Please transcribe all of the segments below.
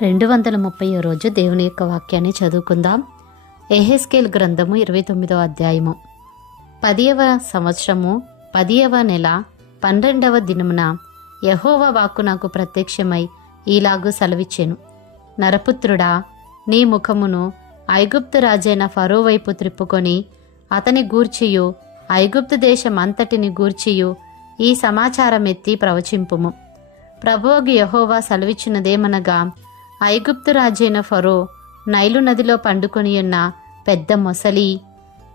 రెండు వందల ముప్పై రోజు దేవుని యొక్క వాక్యాన్ని చదువుకుందాం. ఎహెస్కేల్ గ్రంథము ఇరవై తొమ్మిదవ అధ్యాయము. పదియవ సంవత్సరము పదియవ నెల పన్నెండవ దినమున యహోవ వాక్కు నాకు ప్రత్యక్షమై ఈలాగు సెలవిచ్చాను. నరపుత్రుడా నీ ముఖమును ఐగుప్తు రాజైన ఫరో వైపు త్రిప్పుకొని అతని గూర్చియు ఐగుప్తు దేశం అంతటిని గూర్చియు ఈ సమాచారం ఎత్తి ప్రవచింపుము. ప్రభువుగు యహోవా సెలవిచ్చినదేమనగా ఐగుప్తు రాజైన ఫరో నైలు నదిలో పండుకొని ఉన్న పెద్ద మొసలి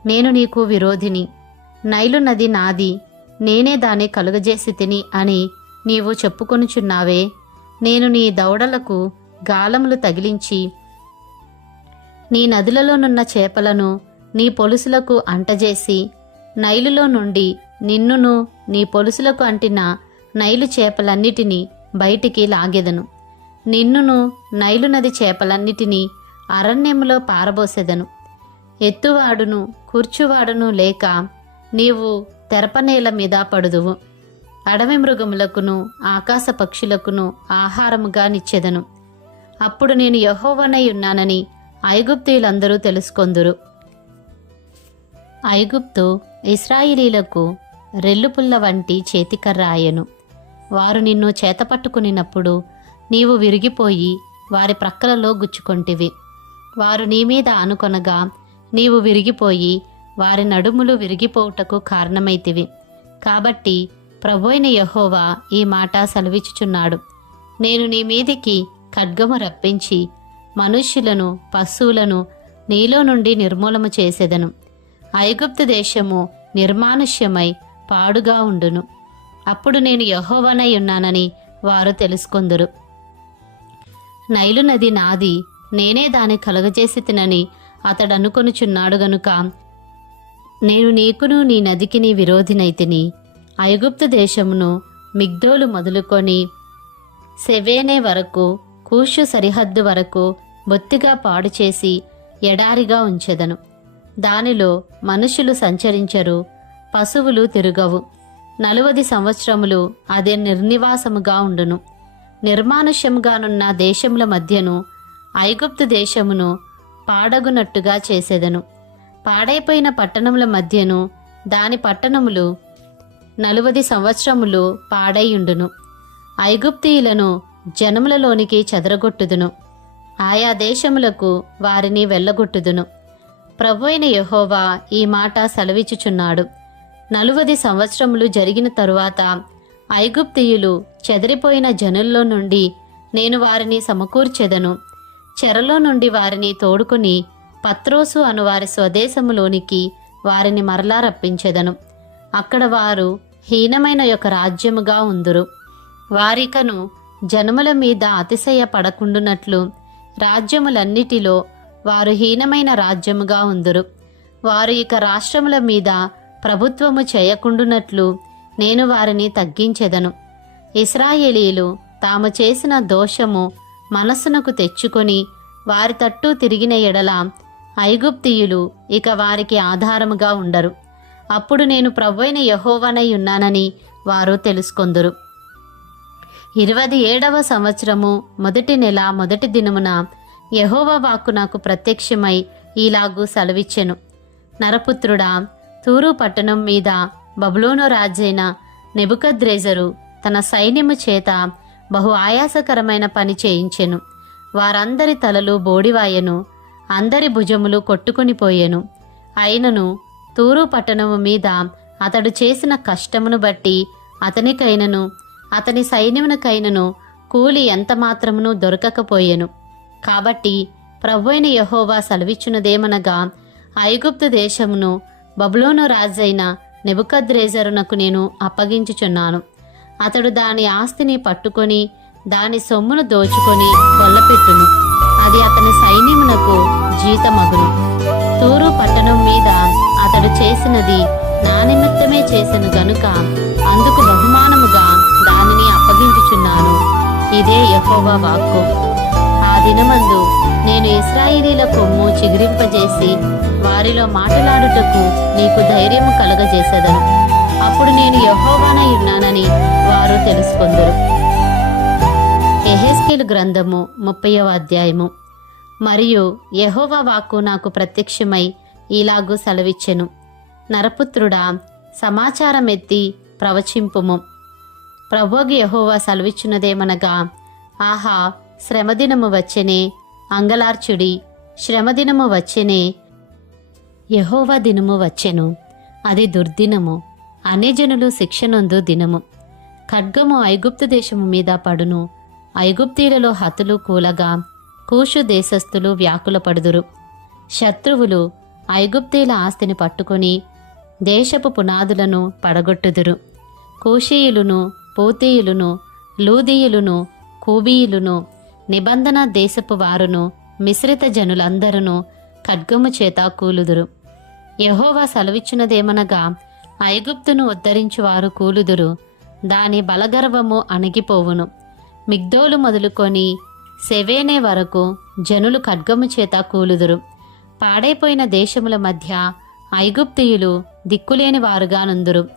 నేను నీకు విరోధిని. నైలు నది నాది నేనే దాన్ని కలుగజేసి తిని అని నీవు చెప్పుకొనుచున్నావే. నేను నీ దవడలకు గాలములు తగిలించి నీ నదులలోనున్న చేపలను నీ పొలుసులకు అంటజేసి నైలులో నుండి నిన్నును నీ పొలుసులకు అంటిన నైలు చేపలన్నిటినీ బయటికి లాగెదను. నిన్నును నైలు నది చేపలన్నిటినీ అరణ్యములో పారబోసెదను. ఎత్తువాడును కూర్చువాడును లేక నీవు తెరపనేల మీద పడుదువు. అడవి మృగములకును ఆకాశ పక్షులకును ఆహారముగా నిచ్చెదను. అప్పుడు నేను యహోవనై ఉన్నానని ఐగుప్తీయులందరూ తెలుసుకొందురు. ఐగుప్తు ఇస్రాయిలీలకు రెల్లుపుల్ల వంటి చేతికర్ర ఆయను. వారు నిన్ను చేతపట్టుకునినప్పుడు నీవు విరిగిపోయి వారి ప్రక్కలలో గుచ్చుకొంటివి. వారు నీ మీద అనుకొనగా నీవు విరిగిపోయి వారి నడుములు విరిగిపోవుటకు కారణమైతివి. కాబట్టి ప్రభోయిన యహోవా ఈ మాట సెలవిచ్చుచున్నాడు. నేను నీ మీదికి ఖడ్గము రప్పించి మనుష్యులను పశువులను నీలో నుండి నిర్మూలము చేసేదను. ఐగుప్తు దేశము నిర్మానుష్యమై పాడుగా ఉండును. అప్పుడు నేను యహోవనై ఉన్నానని వారు తెలుసుకొందురు. నైలు నది నాది నేనే దాన్ని కలుగజేసి తినని అతడనుకొనుచున్నాడు గనుక. నేను నీకును నీ నదికి నీ విరోధినైతిని ఐగుప్తు దేశమును మిగ్దోలు మొదలుకొని సెవేనే వరకు కూషు సరిహద్దు వరకు బొత్తిగా పాడు చేసి ఎడారిగా ఉంచెదను. దానిలో మనుషులు సంచరించరు పశువులు తిరుగవు. నలువది సంవత్సరములు అదే నిర్నివాసముగా ఉండును. నిర్మానుష్యముగానున్న దేశముల మధ్యను ఐగుప్తు దేశమును పాడగునట్టుగా చేసేదను. పాడైపోయిన పట్టణముల మధ్యను దాని పట్టణములు నలువది సంవత్సరములు పాడైయుండును. ఐగుప్తీయులను జనములలోనికి చెదరగొట్టుదును. ఆయా దేశములకు వారిని వెళ్ళగొట్టుదును. ప్రభువైన యహోవా ఈ మాట సెలవిచ్చుచున్నాడు. నలువది సంవత్సరములు జరిగిన తరువాత ఐగుప్తియులు చెదిరిపోయిన జనుల్లో నుండి నేను వారిని సమకూర్చెదను. చెరలో నుండి వారిని తోడుకుని పత్రోసు అను వారి స్వదేశములోనికి వారిని మరలా రప్పించెదను. అక్కడ వారు హీనమైన యొక్క రాజ్యముగా ఉందురు. వారికను జనుముల మీద అతిశయ పడకుండునట్లు రాజ్యములన్నిటిలో వారు హీనమైన రాజ్యముగా ఉందురు. వారు ఇక రాష్ట్రముల మీద ప్రభుత్వము చేయకుండునట్లు నేను వారిని తగ్గించెదను. ఇస్రాయేలీలు తాము చేసిన దోషము మనస్సునకు తెచ్చుకొని వారి తట్టు తిరిగిన ఎడల ఐగుప్తియులు ఇక వారికి ఆధారముగా ఉండరు. అప్పుడు నేను ప్రవ్వైన యహోవనై ఉన్నానని వారు తెలుసుకొందురు. ఇరవది ఏడవ సంవత్సరము మొదటి నెల మొదటి దినమున యహోవ వాక్కు నాకు ప్రత్యక్షమై ఈలాగు సెలవిచ్చెను. నరపుత్రుడా తూరు పట్టణం మీద బబులోను రాజైన నెబుకద్రేజరు తన సైన్యము చేత బహు ఆయాసకరమైన పని చేయించెను. వారందరి తలలు బోడివాయెను అందరి భుజములు కొట్టుకొని పోయెను. అయినను తూరు పట్టణము మీద అతడు చేసిన కష్టమును బట్టి అతనికైనను అతని సైన్యమునకైనను కూలి ఎంత మాత్రమును దొరకకపోయెను. కాబట్టి ప్రభువైన యహోవా సెలవిచ్చునదేమనగా ఐగుప్తు దేశమును బబులోను రాజైన నెబుకద్రేజరునకు నేను అప్పగించుచున్నాను. అతడు దాని ఆస్తిని పట్టుకొని దాని సొమ్మును దోచుకొని కొల్లపెట్టును. అది అతని సైన్యమునకు జీతమగును. తూరు పట్టణం మీద అతడు చేసినది నా నిమిత్తమే చేసెను గనుక అందుకు బహుమానముగా దానిని అప్పగించుచున్నాను. ఇదే యహోవా వాక్కు. ఆ దినమందు ఇస్రాయిలీల కొమ్ము చిగురింపజేసి వారిలో మాట్లాడుటకు నీకు ధైర్యము కలగజేసేదను. అప్పుడు నేను యహోవానై ఉన్నానని వారు తెలుసుకుందరు. ఎహెస్కిల్ గ్రంథము ముప్పయవ అధ్యాయము. మరియు యహోవా వాక్కు నాకు ప్రత్యక్షమై ఇలాగూ సెలవిచ్చెను. నరపుత్రుడా సమాచారం ఎత్తి ప్రవచింపుము. ప్రభుగి యహోవా సెలవిచ్చినదేమనగా ఆహా శ్రమదినము వచ్చెనే అంగలార్చుడి శ్రమదినము వచ్చెనే. యహోవ దినము వచ్చెను అది దుర్దినము అనేజనులు శిక్షనందు దినము. ఖడ్గము ఐగుప్తు దేశము మీద పడును ఐగుప్తీలలో హతులు కూలగా కూషు దేశస్థులు వ్యాకుల పడుదురు శత్రువులు ఐగుప్తీల ఆస్తిని పట్టుకొని దేశపు పునాదులను పడగొట్టుదురు. కూషీయులును పూతీయులును లూదీయులును కూబీయులును నిబంధన దేశపు వారును మిశ్రిత జనులందరూ ఖడ్గము చేత కూలుదురు. యహోవా సెలవిచ్చినదేమనగా ఐగుప్తును ఉద్ధరించువారు కూలుదురు దాని బలగర్వము అణిగిపోవును. మిగ్దోలు మొదలుకొని సెవేనే వరకు జనులు ఖడ్గము చేత కూలుదురు. పాడైపోయిన దేశముల మధ్య ఐగుప్తియులు దిక్కులేని వారుగా నుందురు.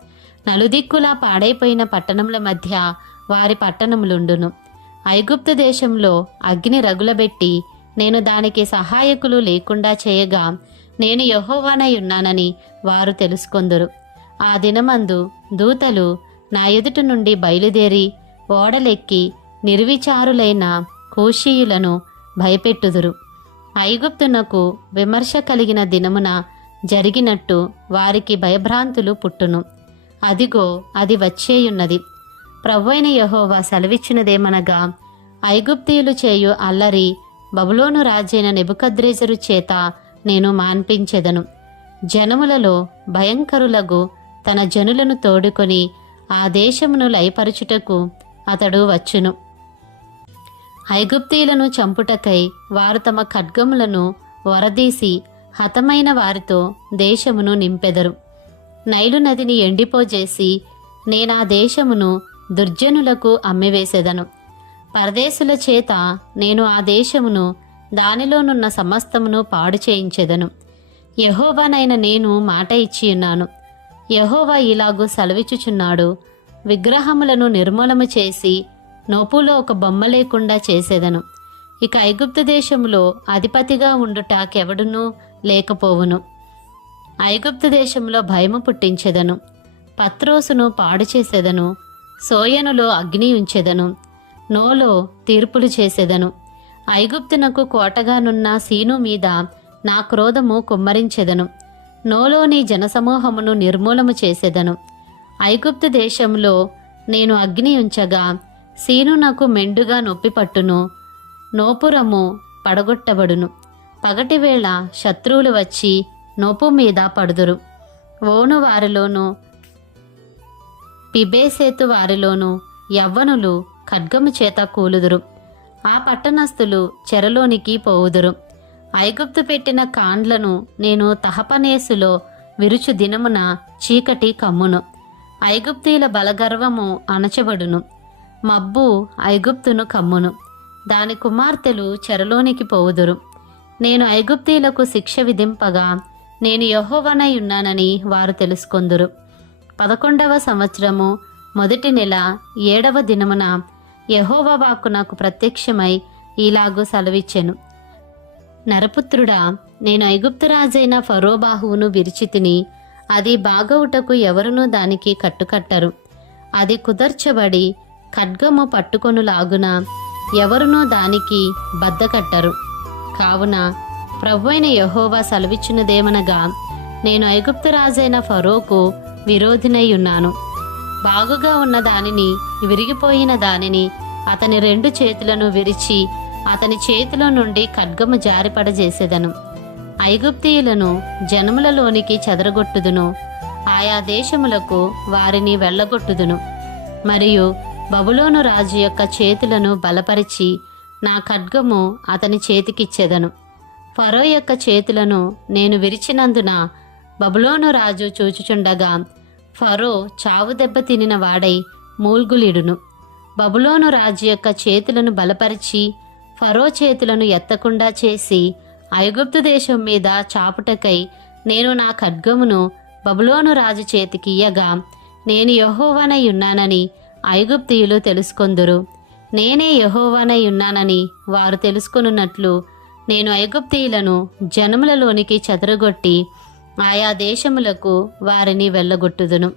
నలుదిక్కులా పాడైపోయిన పట్టణముల మధ్య వారి పట్టణములుండును. ఐగుప్తు దేశంలో అగ్ని రగులబెట్టి నేను దానికి సహాయకులు లేకుండా చేయగా నేను యహోవానై ఉన్నానని వారు తెలుసుకొందురు. ఆ దినమందు దూతలు నా ఎదుట నుండి బయలుదేరి ఓడలెక్కి నిర్విచారులైన కూషీయులను భయపెట్టుదురు. ఐగుప్తునకు విమర్శ కలిగిన దినమున జరిగినట్టు వారికి భయభ్రాంతులు పుట్టును. అదిగో అది వచ్చేయున్నది. ప్రభువైన యహోవా సెలవిచ్చినదేమనగా ఐగుప్తీయులు చేయు అల్లరి బబులోను రాజైన నెబుకద్రేజరు చేత నేను మాన్పించెదను. జనములలో భయంకరులగు తన జనులను తోడుకొని ఆ దేశమును లయపరుచుటకు అతడు వచ్చును. ఐగుప్తీయులను చంపుటకై వారు తమ ఖడ్గములను వరదీసి హతమైన వారితో దేశమును నింపెదరు. నైలు నదిని ఎండిపోజేసి నేనా దేశమును దుర్జనులకు అమ్మివేసేదను. పరదేశుల చేత నేను ఆ దేశమును దానిలోనున్న సమస్తమును పాడు చేయించెదను. యహోవానైన నేను మాట ఇచ్చియున్నాను యహోవా ఇలాగూ సెలవిచ్చుచున్నాడు. విగ్రహములను నిర్మూలము చేసి నోపులో ఒక బొమ్మ లేకుండా చేసేదను. ఇక ఐగుప్తు దేశములో అధిపతిగా ఉండుటాకెవడునూ లేకపోవును. ఐగుప్తు దేశంలో భయము పుట్టించెదను. పత్రోసును పాడు చేసేదను. సోయనులో అగ్ని ఉంచెదను నోలో తీర్పులు చేసేదను. ఐగుప్తునకు కోటగానున్న సీను మీద నా క్రోధము కుమ్మరించెదను నోలోని జనసమూహమును నిర్మూలము చేసేదను. ఐగుప్తు దేశంలో నేను అగ్ని ఉంచగా సీను నాకు మెండుగా నొప్పి పట్టును నోపురము పడగొట్టబడును. పగటివేళ శత్రువులు వచ్చి నోపు మీద పడుదురు. ఓను వారిలోనూ పిబేసేతు వారిలోనూ యవ్వనులు ఖడ్గము చేత కూలుదురు. ఆ పట్టణస్థులు చెరలోనికి పోవుదురు. ఐగుప్తు పెట్టిన కాండ్లను నేను తహపనేసులో విరుచు దినమున చీకటి కమ్మును. ఐగుప్తీల బలగర్వము అణచబడును. మబ్బు ఐగుప్తును కమ్మును. దాని కుమార్తెలు చెరలోనికి పోవుదురు. నేను ఐగుప్తీలకు శిక్ష విధింపగా నేను యహోవనై ఉన్నానని వారు తెలుసుకొందురు. పదకొండవ సంవత్సరము మొదటి నెల ఏడవ దినమున యహోవా వాక్కు నాకు ప్రత్యక్షమై ఇలాగూ సెలవిచ్చెను. నరపుత్రుడా నేను ఐగుప్తురాజైన ఫరోబాహువును విరిచితిని అది బాగవుటకు ఎవరునూ దానికి కట్టుకట్టరు. అది కుదర్చబడి ఖడ్గము పట్టుకొనులాగున ఎవరునూ దానికి బద్దకట్టరు. కావున ప్రభువైన యహోవా సెలవిచ్చినదేమనగా నేను ఐగుప్తురాజైన ఫరోకు విరోధినై ఉన్నాను బాగుగా ఉన్న దానిని విరిగిపోయిన దానిని అతని రెండు చేతులను విరిచి అతని చేతిలో నుండి ఖడ్గము జారిపడజేసేదను. ఐగుప్తీయులను జనములలోనికి చెదరగొట్టుదును. ఆయా దేశములకు వారిని వెళ్ళగొట్టుదును. మరియు బబులోను రాజు యొక్క చేతులను బలపరిచి నా ఖడ్గము అతని చేతికిచ్చేదను. ఫరో యొక్క చేతులను నేను విరిచినందున బబులోను రాజు చూచుచుండగా ఫరో చావు దెబ్బ తినిన వాడై మూల్గులిడును. బబులోను రాజు యొక్క చేతులను బలపరిచి ఫరో చేతులను ఎత్తకుండా చేసి ఐగుప్తు దేశం మీద చాపుటకై నేను నా ఖడ్గమును బబులోను రాజు చేతికి ఇయ్యగా నేను యహోవనై ఉన్నానని ఐగుప్తీయులు తెలుసుకొందురు. నేనే యహోవనై ఉన్నానని వారు తెలుసుకొనున్నట్లు నేను ఐగుప్తీయులను జనములలోనికి చెదరగొట్టి ఆయా దేశములకు వారిని వెళ్ళగొట్టుదును.